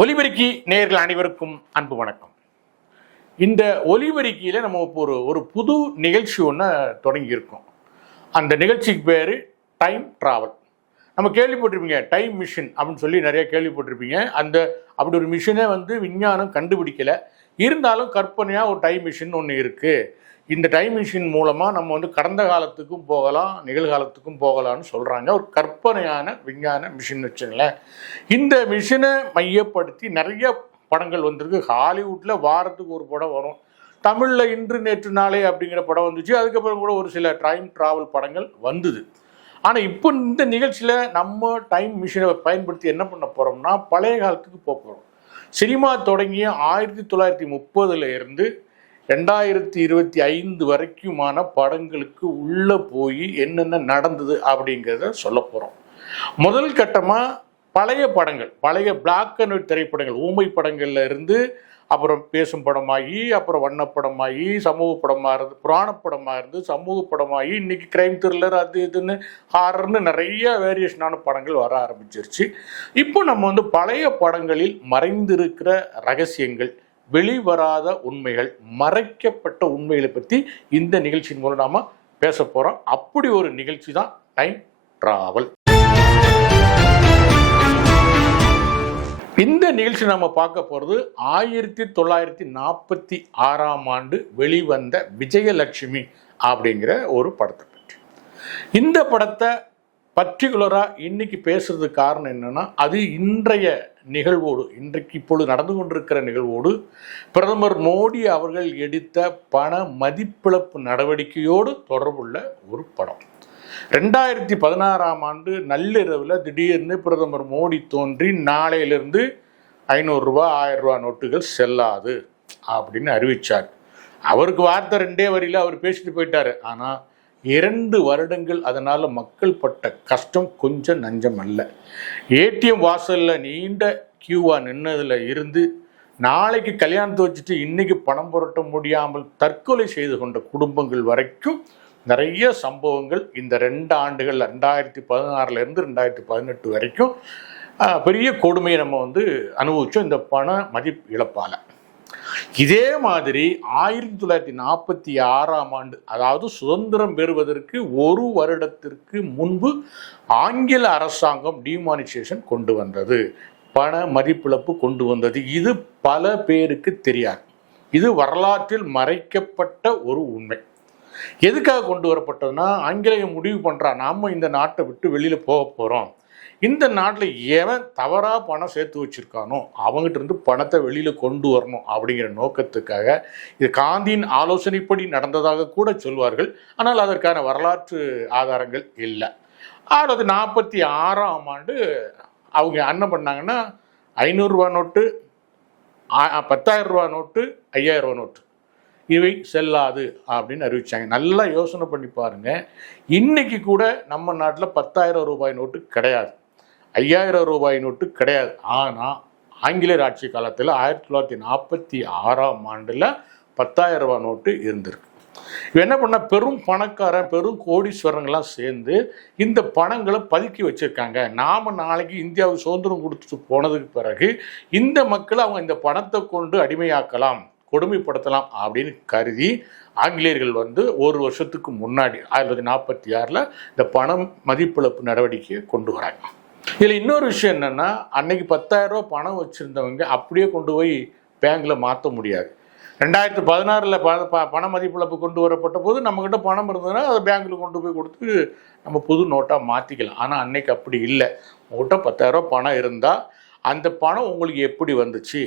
ஒலிபெருக்கி நேயர்கள் அனைவருக்கும் அன்பு வணக்கம். இந்த ஒலிபெருக்கியில நம்ம ஒரு ஒரு புது நிகழ்ச்சி ஒன்று தொடங்கியிருக்கோம். அந்த நிகழ்ச்சிக்கு பேர் டைம் டிராவல். நம்ம கேள்விப்பட்டிருப்பீங்க, டைம் மிஷின் அப்படின்னு சொல்லி நிறைய கேள்விப்பட்டிருப்பீங்க. அப்படி ஒரு மிஷினை விஞ்ஞானம் கண்டுபிடிக்கல. இருந்தாலும் கற்பனையாக ஒரு டைம் மிஷின் ஒன்று இருக்குது. இந்த டைம் மிஷின் மூலமாக நம்ம கடந்த காலத்துக்கும் போகலாம், நிகழ்காலத்துக்கும் போகலாம்னு சொல்கிறாங்க. ஒரு கற்பனையான விஞ்ஞான மிஷின் வச்சுங்களேன். இந்த மிஷினை மையப்படுத்தி நிறைய படங்கள் வந்திருக்கு. ஹாலிவுட்டில் வாரத்துக்கு ஒரு படம் வரும். தமிழில் இன்று நேற்று நாளே அப்படிங்கிற படம் வந்துச்சு. அதுக்கப்புறம் கூட ஒரு சில டைம் டிராவல் படங்கள் வந்தது. ஆனால் இப்போ இந்த நிகழ்ச்சியில் நம்ம டைம் மிஷினை பயன்படுத்தி என்ன பண்ண போகிறோம்னா, பழைய காலத்துக்கு போக போகிறோம். சினிமா தொடங்கிய 1930 இருந்து 2025 வரைக்குமான படங்களுக்கு உள்ளே போய் என்னென்ன நடந்தது அப்படிங்கிறத சொல்ல போகிறோம். முதல் கட்டமாக பழைய படங்கள், பழைய பிளாக் அண்ட் ஒயிட் திரைப்படங்கள், ஊமை படங்கள்ல இருந்து அப்புறம் பேசும் படமாகி, அப்புறம் வண்ணப்படமாகி, சமூக படமாக இருந்து, புராண படமாக இருந்து, சமூக படமாகி, இன்னைக்கு கிரைம் த்ரில்லர் அது இதுன்னு ஹாரர்னு நிறைய வேரியேஷனான படங்கள் வர ஆரம்பிச்சிருச்சு. இப்போ நம்ம பழைய படங்களில் மறைந்திருக்கிற ரகசியங்கள், வெளிவராத உண்மைகள், மறைக்கப்பட்ட உண்மைகளை பற்றி இந்த நிகழ்ச்சியின் மூலம் நாம பேச போறோம். அப்படி ஒரு நிகழ்ச்சி தான் டைம் டிராவல். இந்த நிகழ்ச்சி நம்ம பார்க்க போறது 1946 வெளிவந்த விஜயலட்சுமி அப்படிங்கிற ஒரு படத்தை பற்றி. இந்த படத்தை பர்டிகுலரா இன்னைக்கு பேசுறதுக்கு காரணம் என்னன்னா, அது இன்றைய நிகழ்வோடு, இன்றைக்கு இப்பொழுது நடந்து கொண்டிருக்கிற நிகழ்வோடு பிரதமர் மோடி அவர்கள் எடுத்த பண மதிப்பிழப்பு நடவடிக்கையோடு தொடர்புள்ள ஒரு படம். 2016 நள்ளிரவில் திடீர்னு பிரதமர் மோடி தோன்றி நாளையிலிருந்து 500 ரூபா 1000 ரூபா நோட்டுகள் செல்லாது அப்படின்னு அறிவிச்சார். அவருக்கு வார்த்தை 2 வரியில அவர் பேசிட்டு போயிட்டாரு. ஆனால் 2 வருடங்கள் அதனால் மக்கள் பட்ட கஷ்டம் கொஞ்சம் நஞ்சம் அல்ல. ஏடிஎம் வாசலில் நீண்ட கியூவா நின்னதில் இருந்து, நாளைக்கு கல்யாணத்தை வச்சுட்டு இன்னைக்கு பணம் புரட்ட முடியாமல் தற்கொலை செய்து கொண்ட குடும்பங்கள் வரைக்கும் நிறைய சம்பவங்கள் இந்த 2 ஆண்டுகள் 2016 2018 வரைக்கும் பெரிய கொடுமையை நம்ம அனுபவிச்சோம் இந்த பண மதிப்பு இழப்பால். இதே மாதிரி 1946 அதாவது சுதந்திரம் பெறுவதற்கு 1 வருடத்திற்கு முன்பு ஆங்கில அரசாங்கம் டிமானிசேஷன் கொண்டு வந்தது, பண மதிப்பிழப்பு கொண்டு வந்தது. இது பல பேருக்கு தெரியாது. இது வரலாற்றில் மறைக்கப்பட்ட ஒரு உண்மை. எதுக்காக கொண்டு வரப்பட்டதுன்னா, ஆங்கிலேயம் முடிவு பண்றா, நாம இந்த நாட்டை விட்டு வெளியில போக போறோம், இந்த நாட்டில் எவன் தவறாக பணம் சேர்த்து வச்சிருக்கானோ அவங்ககிட்ட இருந்து பணத்தை வெளியில் கொண்டு வரணும் அப்படிங்கிற நோக்கத்துக்காக. இது காந்தியின் ஆலோசனைப்படி நடந்ததாக கூட சொல்வார்கள். ஆனால் அதற்கான வரலாற்று ஆதாரங்கள் இல்லை. 1946 அவங்க என்ன பண்ணாங்கன்னா, 500 ரூபா நோட்டு, 10,000 ரூபா நோட்டு, 5000 ரூபா நோட்டு இவை செல்லாது அப்படின்னு அறிவிச்சாங்க. நல்லா யோசனை பண்ணி பாருங்க. இன்னைக்கு கூட நம்ம நாட்டில் 10,000 ரூபாய் நோட்டு கிடையாது, 5000 ரூபாய் நோட்டு கிடையாது. ஆனால் ஆங்கிலேயர் ஆட்சி காலத்தில் 1946 10,000 ரூபாய் நோட்டு இருந்திருக்கு. இவன் என்ன பண்ண, பெரும் பணக்காரன் பெரும் கோடீஸ்வரங்கள்லாம் சேர்ந்து இந்த பணங்களை பதுக்கி வச்சிருக்காங்க. நாம நாளைக்கு இந்தியாவுக்கு சுதந்திரம் கொடுத்துட்டு போனதுக்கு பிறகு இந்த மக்களை அவங்க இந்த பணத்தை கொண்டு அடிமையாக்கலாம், கொடுமைப்படுத்தலாம் அப்படின்னு கருதி ஆங்கிலேயர்கள் 1 வருஷத்துக்கு முன்னாடி 1946 இந்த பணம் மதிப்பிழப்பு நடவடிக்கையை கொண்டு வராங்க. இதில் இன்னொரு விஷயம் என்னன்னா, அன்னைக்கு 10,000 ரூபா பணம் வச்சிருந்தவங்க அப்படியே கொண்டு போய் பேங்க்ல மாற்ற முடியாது. 2016 பண மதிப்பிழப்பு கொண்டு வரப்பட்ட போது நம்மகிட்ட பணம் இருந்ததுன்னா அதை பேங்க்ல கொண்டு போய் கொடுத்து நம்ம புது நோட்டா மாத்திக்கலாம். ஆனால் அன்னைக்கு அப்படி இல்லை. உங்கள்கிட்ட 10,000 ரூபா பணம் இருந்தா அந்த பணம் உங்களுக்கு எப்படி வந்துச்சு,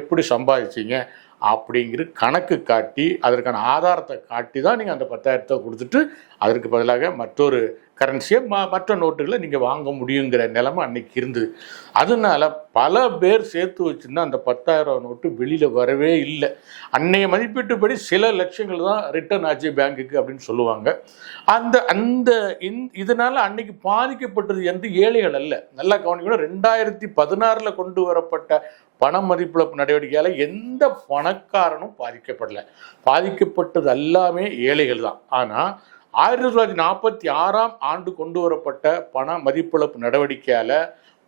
எப்படி சம்பாதிச்சிங்க அப்படிங்கிற கணக்கு காட்டி, அதற்கான ஆதாரத்தை காட்டி தான் நீங்கள் அந்த 10,000 கொடுத்துட்டு அதற்கு பதிலாக மற்றொரு கரன்சியை மற்ற நோட்டுகளை நீங்கள் வாங்க முடியுங்கிற நிலைமை அன்னைக்கு இருந்தது. அதனால பல பேர் சேர்த்து வச்சுருந்தா அந்த 10,000 நோட்டு வெளியில் வரவே இல்லை. அன்னைய மதிப்பீட்டுப்படி சில லட்சங்கள் தான் ரிட்டர்ன் ஆச்சு பேங்குக்கு அப்படின்னு சொல்லுவாங்க. இதனால அன்னைக்கு பாதிக்கப்பட்டது ஏழைகள் அல்ல. நல்லா கவனிக்கணும். 2016 கொண்டு வரப்பட்ட பண மதிப்பிழப்பு நடவடிக்கையால் எந்த பணக்காரனும் பாதிக்கப்படலை. பாதிக்கப்பட்டது எல்லாமே ஏழைகள் தான். ஆனால் 1946 கொண்டு வரப்பட்ட பண மதிப்பிழப்பு நடவடிக்கையால்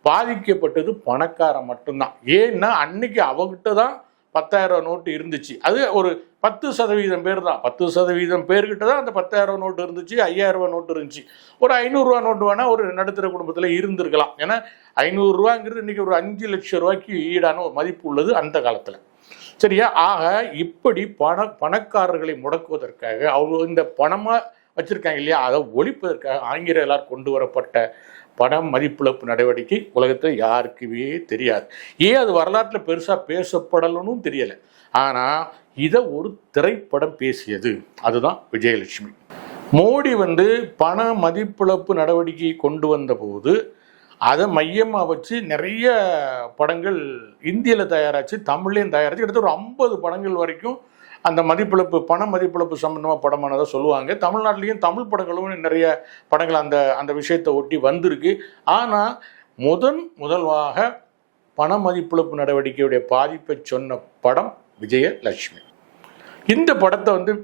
பாதிக்கப்பட்டது பணக்காரன் மட்டும்தான். ஏன்னா அன்னைக்கு அவங்ககிட்ட தான் 10,000 நோட்டு இருந்துச்சு. அது ஒரு 10% பேர் தான். 10% பேர்கிட்ட தான் அந்த 10,000 நோட்டு இருந்துச்சு, 5,000 நோட்டு இருந்துச்சு. ஒரு 500 நோட்டு வேணா ஒரு நடுத்தர குடும்பத்தில் இருந்திருக்கலாம். ஏன்னா 500 இன்னைக்கு ஒரு 5 லட்சம் ரூபாய்க்கு ஈடான ஒரு மதிப்பு உள்ளது அந்த காலத்தில். சரியா? ஆக இப்படி பணக்காரர்களை முடக்குவதற்காக அவங்க இந்த பணமா வச்சிருக்காங்க இல்லையா, அதை ஒழிப்பதற்காக ஆங்கிலேயர்களால் கொண்டு வரப்பட்ட பண மதிப்பிழப்பு நடவடிக்கை உலகத்தில் யாருக்குமே தெரியாது. ஏன் அது வரலாற்றில் பெருசாக பேசப்படலன்னு தெரியலை. ஆனால் இதை ஒரு திரைப்படம் பேசியது. அதுதான் விஜயலட்சுமி. மோடி பண மதிப்பிழப்பு நடவடிக்கையை கொண்டு வந்த போது அதை மையமாக வச்சு நிறைய படங்கள் இந்தியில் தயாராச்சு, தமிழ்லையும் தயாராச்சு. கிட்டத்தட்ட ஒரு 50 படங்கள் வரைக்கும் அந்த மதிப்பிழப்பு பண மதிப்பிழப்பு சம்பந்தமாக படமானதாக சொல்லுவாங்க. தமிழ்நாட்டிலையும் தமிழ் படங்களும் நிறைய படங்கள் அந்த அந்த விஷயத்தை ஒட்டி வந்திருக்கு. ஆனால் முதல்வாக பண மதிப்பிழப்பு நடவடிக்கையுடைய பாதிப்பை சொன்ன படம் விஜயலட்சுமி. இந்த படத்தை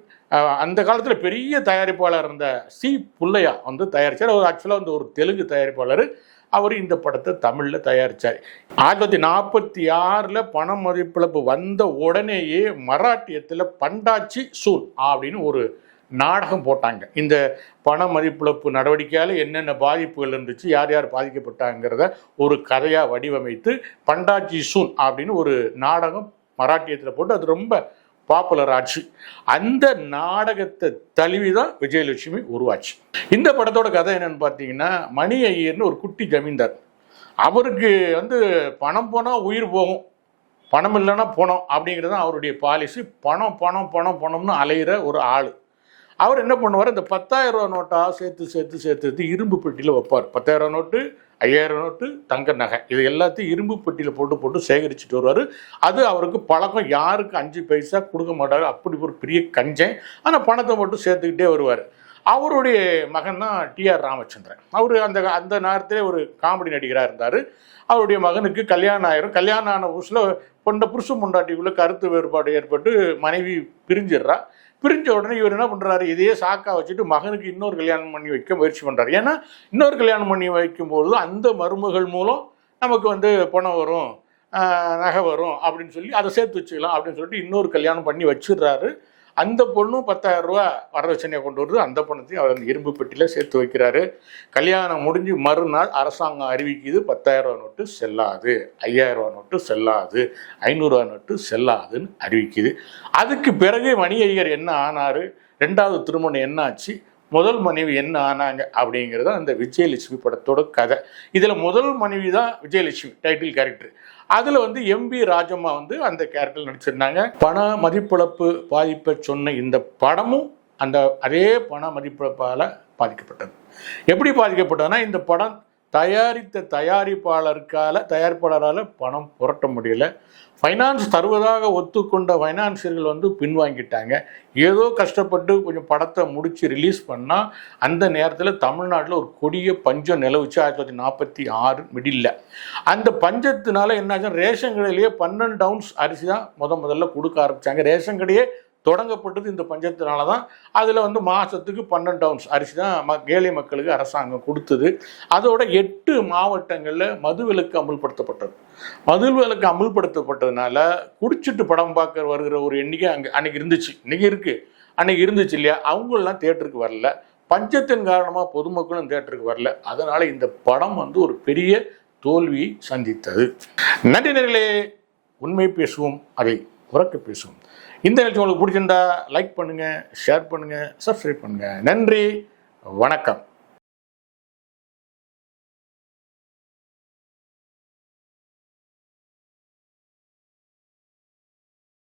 அந்த காலத்தில் பெரிய தயாரிப்பாளர் இருந்த சி புல்லையா தயாரித்தார். அவர் ஆக்சுவலாக ஒரு தெலுங்கு தயாரிப்பாளர். அவர் இந்த படத்தை தமிழில் தயாரித்தார். 1946 பண மதிப்பிழப்பு வந்த உடனேயே மராட்டியத்தில் பண்டாச்சி சூன் அப்படின்னு ஒரு நாடகம் போட்டாங்க. இந்த பண மதிப்பிழப்பு நடவடிக்கையால் என்னென்ன பாதிப்புகள் இருந்துச்சு, யார் யார் பாதிக்கப்பட்டாங்கிறத ஒரு கதையாக வடிவமைத்து பண்டாச்சி சூன் அப்படின்னு ஒரு நாடகம் மராட்டியத்தில் போட்டு அது ரொம்ப பாப்புலர் ஆச்சு. அந்த நாடகத்தை தழுவிதான் விஜயலட்சுமி உருவாச்சு. இந்த படத்தோட கதை என்னன்னு பார்த்தீங்கன்னா, மணி ஐயர்னு ஒரு குட்டி ஜமீன்தார். அவருக்கு பணம் போனால் உயிர் போகும், பணம் இல்லைன்னா பணம் அப்படிங்கிறது தான் அவருடைய பாலிசி. பணம் பணம் பணம் பணம்னு அலையிற ஒரு ஆள். அவர் என்ன பண்ணுவார், இந்த 10,000 நோட்டாக சேர்த்து இரும்பு பெட்டியில் வைப்பார். 10,000 நோட்டு, 5,000 நோட்டு, தங்க நகை, இது எல்லாத்தையும் இரும்பு பெட்டியில் போட்டு சேகரிச்சுட்டு வருவார். அது அவருக்கு பழக்கம். யாருக்கு 5 பைசா கொடுக்க மாட்டார். அப்படி ஒரு பெரிய கஞ்சன். ஆனால் பணத்தை மட்டும் சேர்த்துக்கிட்டே வருவார். அவருடைய மகன் தான் டிஆர் ராமச்சந்திரன். அவர் அந்த நேரத்திலே ஒரு காமெடி நடிகராக இருந்தார். அவருடைய மகனுக்கு கல்யாணம் ஆயிரும். கல்யாணம் ஆன புதுசில் புருஷன் பொண்டாட்டிக்குள்ளே கருத்து வேறுபாடு ஏற்பட்டு மனைவி பிரிஞ்சிடுறா. பிரிஞ்ச உடனே இவர் என்ன பண்ணுறாரு, இதையே சாக்கா வச்சுட்டு மகனுக்கு இன்னொரு கல்யாணம் பண்ணி வைக்க முயற்சி பண்ணுறாரு. ஏன்னா இன்னொரு கல்யாணம் பண்ணி வைக்கும்போது அந்த மருமகள் மூலம் நமக்கு பணம் வரும், நகை வரும் அப்படின்னு சொல்லி அதை சேர்த்து வச்சுக்கலாம் அப்படின்னு சொல்லிட்டு இன்னொரு கல்யாணம் பண்ணி வச்சிடுறாரு. அந்த பொண்ணும் 10,000 ரூபா வரதட்சணையை கொண்டு வருது. அந்த பணத்தையும் அவர் இரும்பு பெட்டியில் சேர்த்து வைக்கிறாரு. கல்யாணம் முடிஞ்சு மறுநாள் அரசாங்கம் அறிவிக்குது, 10,000 நோட்டு செல்லாது, 5,000 நோட்டு செல்லாது, 500 நோட்டு செல்லாதுன்னு அறிவிக்குது. அதுக்கு பிறகு மணி ஐயர் என்ன ஆனார், 2வது திருமணம் என்ன ஆச்சு, முதல் மனைவி என்ன ஆனாங்க அப்படிங்கிறது அந்த விஜயலட்சுமி படத்தோட கதை. இதில் முதல் மனைவி தான் விஜயலட்சுமி டைட்டில் கேரக்டர். அதில் எம்பி ராஜம்மா அந்த கேரக்டர் நடிச்சிருந்தாங்க. பண மதிப்பிழப்பு பாதிப்பை சொன்ன இந்த படமும் அதே பண மதிப்பிழப்பால் பாதிக்கப்பட்டது. எப்படி பாதிக்கப்பட்டதுன்னா, இந்த படம் தயாரித்த தயாரிப்பாளரால் பணம் புரட்ட முடியல. ஃபைனான்ஸ் தருவதாக ஒத்துக்கொண்ட ஃபைனான்சியர்கள் பின்வாங்கிட்டாங்க. ஏதோ கஷ்டப்பட்டு கொஞ்சம் படத்தை முடித்து ரிலீஸ் பண்ணால் அந்த நேரத்தில் தமிழ்நாட்டில் ஒரு கொடிய பஞ்சம் நிலவுச்சு. 1946 மிடில். அந்த பஞ்சத்தினால என்னாச்சு, ரேஷன் கடையிலேயே 12 ounce அரிசி தான் முதல்ல கொடுக்க ஆரம்பித்தாங்க. ரேஷன் கடையே தொடங்கப்பட்டது இந்த பஞ்சத்தினால தான். அதில் மாதத்துக்கு 12 ounce அரிசி தான் ஏழை மக்களுக்கு அரசாங்கம் கொடுத்தது. அதோட 8 மாவட்டங்களில் மதுவிலக்கு அமுல்படுத்தப்பட்டது. மதுவிலக்கு அமுல்படுத்தப்பட்டதுனால குடிச்சிட்டு படம் பார்க்க வருகிற ஒரு எண்ணிக்கை அன்னைக்கு இருந்துச்சு, இன்னைக்கு இருக்குது, அன்னைக்கு இருந்துச்சு இல்லையா. அவங்களெலாம் தேட்டருக்கு வரல. பஞ்சத்தின் காரணமாக பொதுமக்களும் தேட்டருக்கு வரல. அதனால் இந்த படம் ஒரு பெரிய தோல்வியை சந்தித்தது. நன்றி நேயர்களே. உண்மை பேசுவோம், அதை உரக்க பேசுவோம். இந்த நிகழ்ச்சி உங்களுக்கு பிடிச்சிருந்தா லைக் பண்ணுங்கள், ஷேர் பண்ணுங்கள், சப்ஸ்கிரைப் பண்ணுங்கள். நன்றி, வணக்கம்.